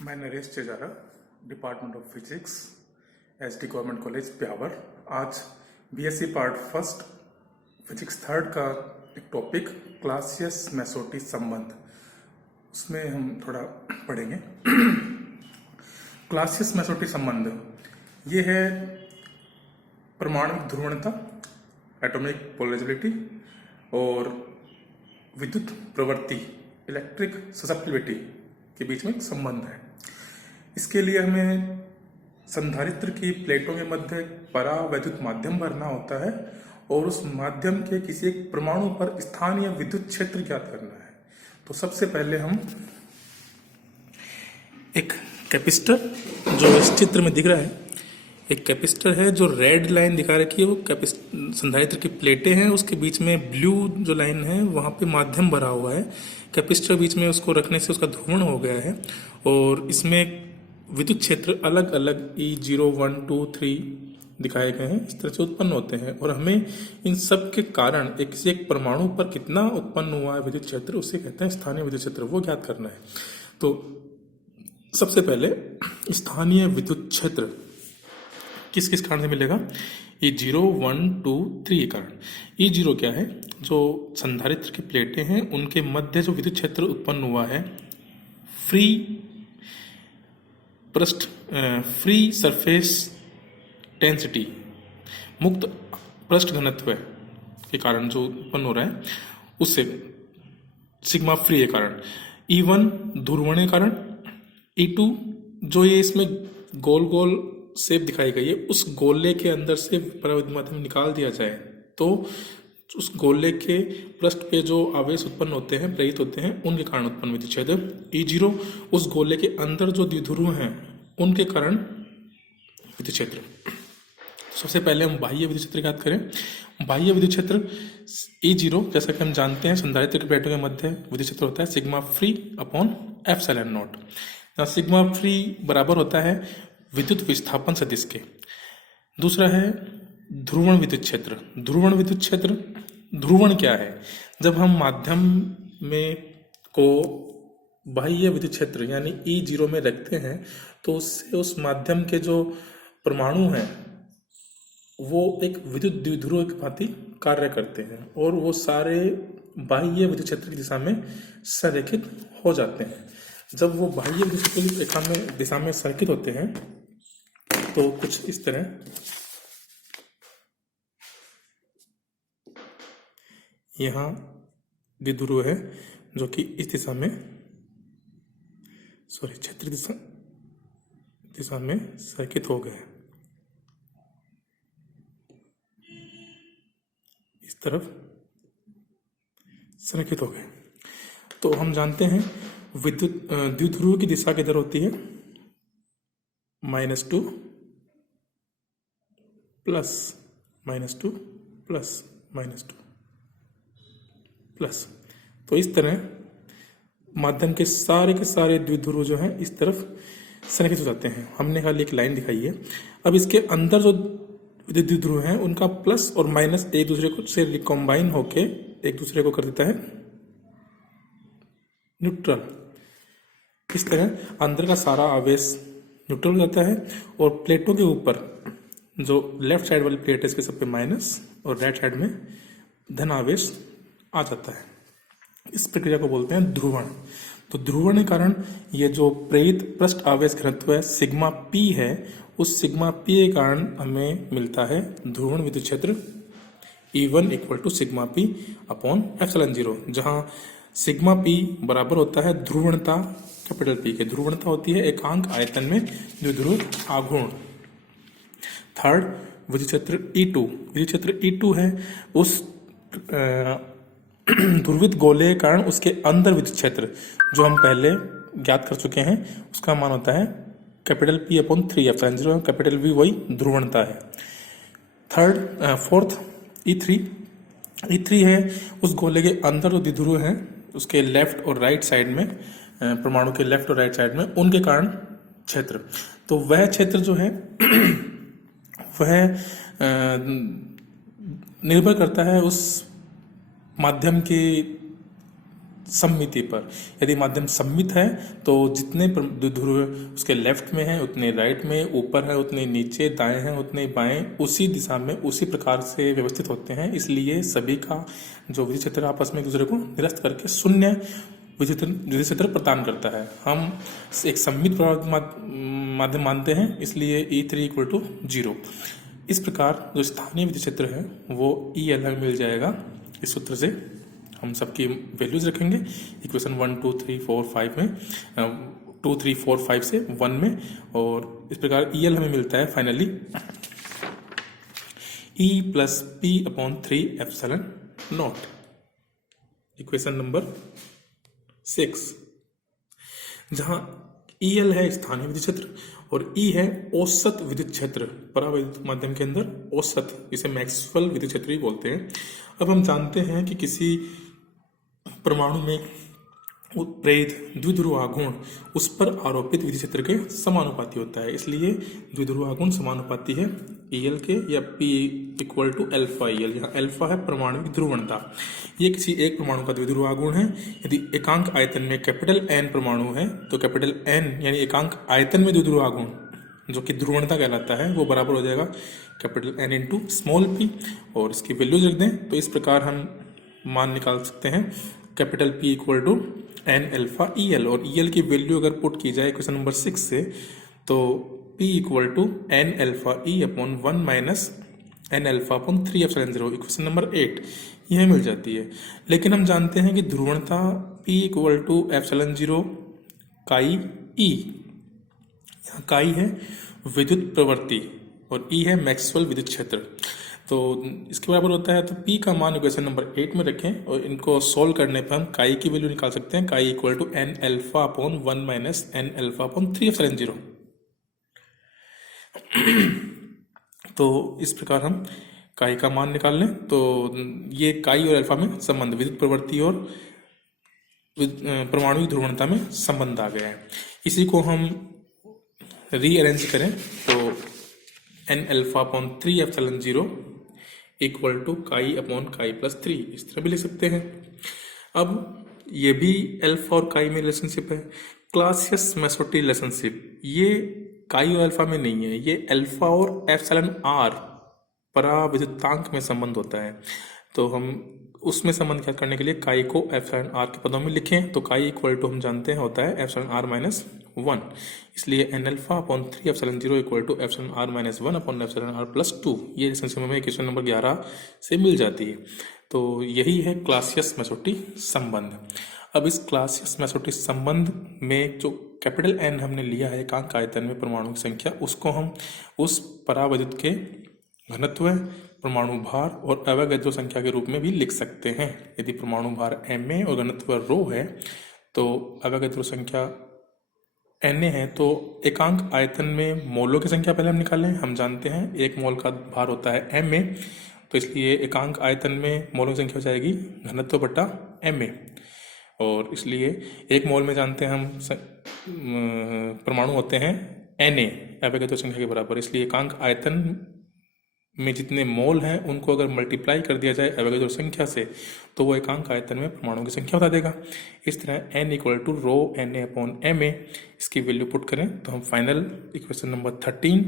मैं Naresh Chejara, department of physics, SD government college Beawar. आज BSc part first physics third का एक टॉपिक क्लासियस मेसोटी संबंध, उसमें हम थोड़ा पढ़ेंगे। क्लासियस मेसोटी संबंध ये है परमाणु ध्रुवणता, एटॉमिक पोलराइजेबिलिटी और विद्युत प्रवृत्ति, इलेक्ट्रिक ससेप्टिबिलिटी के बीच में एक संबंध है। इसके लिए हमें संधारित्र की प्लेटों के मध्य परावैद्युत माध्यम भरना होता है और उस माध्यम के किसी एक परमाणु पर स्थानीय विद्युत क्षेत्र ज्ञात करना है। तो सबसे पहले हम एक कैपेसिटर, जो इस चित्र में दिख रहा है, एक कैपेसिटर है जो रेड लाइन दिखा रखी है, वो संधारित्र की प्लेटें हैं, उसके बीच में ब्लू जो लाइन है वहाँ पे माध्यम भरा हुआ है। कैपेसिटर बीच में उसको रखने से उसका ध्रुवण हो गया है और इसमें विद्युत क्षेत्र अलग अलग E0, 1, 2, 3 दिखाए गए हैं, इस तरह से उत्पन्न होते हैं। और हमें इन सब के कारण एक परमाणु पर कितना उत्पन्न हुआ है विद्युत क्षेत्र, उसे कहते हैं स्थानीय विद्युत क्षेत्र, वो ज्ञात करना है। तो सबसे पहले स्थानीय विद्युत क्षेत्र किस किस कारण से मिलेगा? E0, 1, 2, 3 के कारण। E0 क्या है? जो संधारित्र की प्लेटें हैं उनके मध्य जो विद्युत क्षेत्र उत्पन्न हुआ है, फ्री सरफेस डेंसिटी, मुक्त पृष्ठ घनत्व के कारण जो उत्पन्न हो रहा है, उससे सिग्मा फ्री के कारण। E1 ध्रुवण के कारण। E2 जो ये इसमें गोल गोल शेप दिखाई गई है, उस गोले के अंदर से परावैद्युत माध्यम निकाल दिया जाए तो उस गोले के पृष्ठ पे जो आवेश उत्पन्न होते हैं, प्रेरित होते हैं, उनके कारण उत्पन्न विद्युत क्षेत्र। E0 उस गोले के अंदर जो द्विध्रुव हैं उनके कारण विद्युत क्षेत्र। सबसे पहले हम बाह्य विद्युत क्षेत्र ज्ञात करें। बाह्य विद्युत क्षेत्र E0, जैसा कि हम जानते हैं, संधारित्र की प्लेटों के मध्य विद्युत क्षेत्र होता है sigma free upon epsilon not, जहाँ सिग्मा फ्री बराबर होता है विद्युत विस्थापन सदिश के। दूसरा है ध्रुवण विद्युत क्षेत्र। ध्रुवण विद्युत क्षेत्र, ध्रुवण क्या है? जब हम माध्यम में को बाह्य विद्युत क्षेत्र यानी E0 में रखते हैं तो उससे उस माध्यम के जो परमाणु हैं वो एक विद्युत द्विध्रुव की भांति कार्य करते हैं और वो सारे बाह्य विद्युत क्षेत्र की दिशा में संरेखित हो जाते हैं। जब वो बाह्य विद्युत क्षेत्र की दिशा में संरेखित होते हैं तो कुछ इस तरह यहाँ द्विध्रुव है जो कि इस दिशा में, क्षेत्र दिशा में संरेखित हो गए, इस तरफ संरेखित हो गए। तो हम जानते हैं विद्युत द्विध्रुव की दिशा किधर होती है? -2 प्लस, -2 प्लस, -2 प्लस। तो इस तरह माध्यम के सारे द्विध्रुव जो हैं इस तरफ संरेखित हो जाते हैं। हमने खाली एक लाइन दिखाई है। अब इसके अंदर जो द्विध्रुव हैं उनका प्लस और माइनस एक दूसरे को से रिकॉम्बाइन होके एक दूसरे को कर देता है न्यूट्रल। इस तरह अंदर का सारा आवेश न्यूट्रल हो जाता है और प्लेटों के ऊपर जो लेफ्ट साइड वाली प्लेट है इसके सब पे माइनस और राइट साइड में धन आवेश आ जाता है। इस प्रक्रिया को बोलते हैं ध्रुवण। तो ध्रुवण के कारण ये जो प्रेरित पृष्ठ आवेश घनत्व है सिग्मा पी है, उस सिग्मा पी के कारण हमें मिलता है ध्रुवण विद्युत क्षेत्र E1 equal to sigma p upon epsilon 0, जहाँ सिग्मा पी बराबर होता है ध्रुवणता कैपिटल पी के। ध्रुवणता होती है एकांक आयतन में द्विध्रुव आघूर्ण। थर्ड विद्युत क्षेत्र E2। विद्युत क्षेत्र E2 है उस ध्रुवित गोले के कारण उसके अंदर विद्युत क्षेत्र जो हम पहले ज्ञात कर चुके हैं, उसका मान होता है capital P upon 3 epsilon 0, capital V वही ध्रुवणता है। फोर्थ E3 है उस गोले के अंदर जो द्विध्रुव हैं उसके लेफ्ट और राइट साइड में, परमाणु के लेफ्ट और राइट साइड में, उनके कारण क्षेत्र। तो वह क्षेत्र जो है वह निर्भर करता है उस माध्यम की सममिति पर। यदि माध्यम सममित है तो जितने ध्रुव उसके लेफ्ट में है उतने राइट में, ऊपर है उतने नीचे, दाएं हैं उतने बाएं, उसी दिशा में उसी प्रकार से व्यवस्थित होते हैं। इसलिए सभी का जो विद्युत क्षेत्र आपस में एक दूसरे को निरस्त करके शून्य विद्युत क्षेत्र प्रदान करता है। हम एक सममित माध्यम मानते हैं, इसलिए E3 = 0। इस प्रकार जो स्थानीय विद्युत क्षेत्र है वो EL हमें मिल जाएगा। इस सूत्र से हम सबकी वैल्यूज रखेंगे इक्वेशन 1 2 3 4 5 में, 2 3 4 5 से 1 में, और इस प्रकार EL हमें मिलता है finally E + P/3 ε0। Equation number 6, जहां EL है स्थानीय विद्युत क्षेत्र और E है औसत विद्युत क्षेत्र, परावैद्युत माध्यम के अंदर औसत, इसे मैक्सवेल विद्युत क्षेत्र भी बोलते हैं। अब हम जानते हैं कि किसी परमाणु में उत्प्रेरित द्विध्रुव आघूर्ण उस पर आरोपित विद्युत क्षेत्र के समानुपाती होता है, इसलिए द्विध्रुव आघूर्ण समानुपाती है EL के, या P = αEL। यहाँ अल्फा है परमाणु ध्रुवणता। ये किसी एक परमाणु का द्विध्रुव आघूर्ण है। यदि एकांक आयतन में कैपिटल N परमाणु है तो कैपिटल N यानी एकांक आयतन में द्विध्रुव आघूर्ण जो कि ध्रुवणता कहलाता है वो बराबर हो जाएगा कैपिटल N × स्मॉल p, और इसकी वैल्यूज रख दें तो इस प्रकार हम मान निकाल सकते हैं कैपिटल P = N α EL, और EL की वैल्यू अगर पुट की जाए क्वेश्चन नंबर 6 से तो P = N α E / N α/3 ε0, equation number 8 यह मिल जाती है। लेकिन हम जानते हैं कि ध्रुवणता P = ε0 काई E, यहाँ काई है विद्युत प्रवृत्ति और E है मैक्सवेल विद्युत क्षेत्र, तो इसके बराबर होता है। तो P का मान इक्वेशन नंबर 8 में रखें और इनको सॉल्व करने पर हम काई की वैल्यू निकाल सकते हैं। काई = N α/1 - N α/3 ε0। तो इस प्रकार हम काई का मान निकाल लें तो ये काई और अल्फा में संबंध, विद्युत प्रवृत्ति और परमाणु ध्रुवणता में संबंध आ गया है। इसी को हम रीअरेंज करें तो N α/3 ε0 = काई + 3, इस तरह भी लिख सकते हैं। अब ये भी अल्फा और काई में रिलेशनशिप है, क्लासियस मेसोटी रिलेशनशिप। ये काई और अल्फा में नहीं है, ये अल्फा और εr पराविद्युतांक में संबंध होता है। तो हम उसमें संबंध क्या करने के लिए काई को εr के पदों में लिखें तो काई = हम जानते हैं होता है εr - 1, इसलिए N α/3 ε0 = εr - 1/εr + 2। ये रिलेशनशिप हमें क्वेश्चन नंबर 11 से मिल जाती है। तो यही है क्लासियस मेसोटी संबंध। अब इस क्लासियस मेसोटी संबंध में जो कैपिटल N हमने लिया है एकांक आयतन में परमाणु की संख्या, उसको हम उस परावैद्युत के घनत्व, परमाणु भार और अवोगाद्रो संख्या के रूप में भी लिख सकते हैं। यदि परमाणु भार Ma और घनत्व ρ है तो अवोगाद्रो संख्या Na है, तो एकांक आयतन में मोलों की संख्या पहले हम निकालें। हम जानते हैं 1 मोल का भार होता है Ma, तो इसलिए एकांक आयतन में मोलों की संख्या हो जाएगी घनत्व बटा Ma, और इसलिए 1 मोल में जानते हैं हम परमाणु होते हैं Na अवोगाद्रो संख्या के बराबर, इसलिए एकांक आयतन में जितने मोल हैं उनको अगर मल्टीप्लाई कर दिया जाए अवोगाद्रो संख्या से तो वो एकांक आयतन में परमाणु की संख्या बता देगा। इस तरह N = ρ Na/Ma, इसकी वैल्यू पुट करें तो हम फाइनल इक्वेशन नंबर 13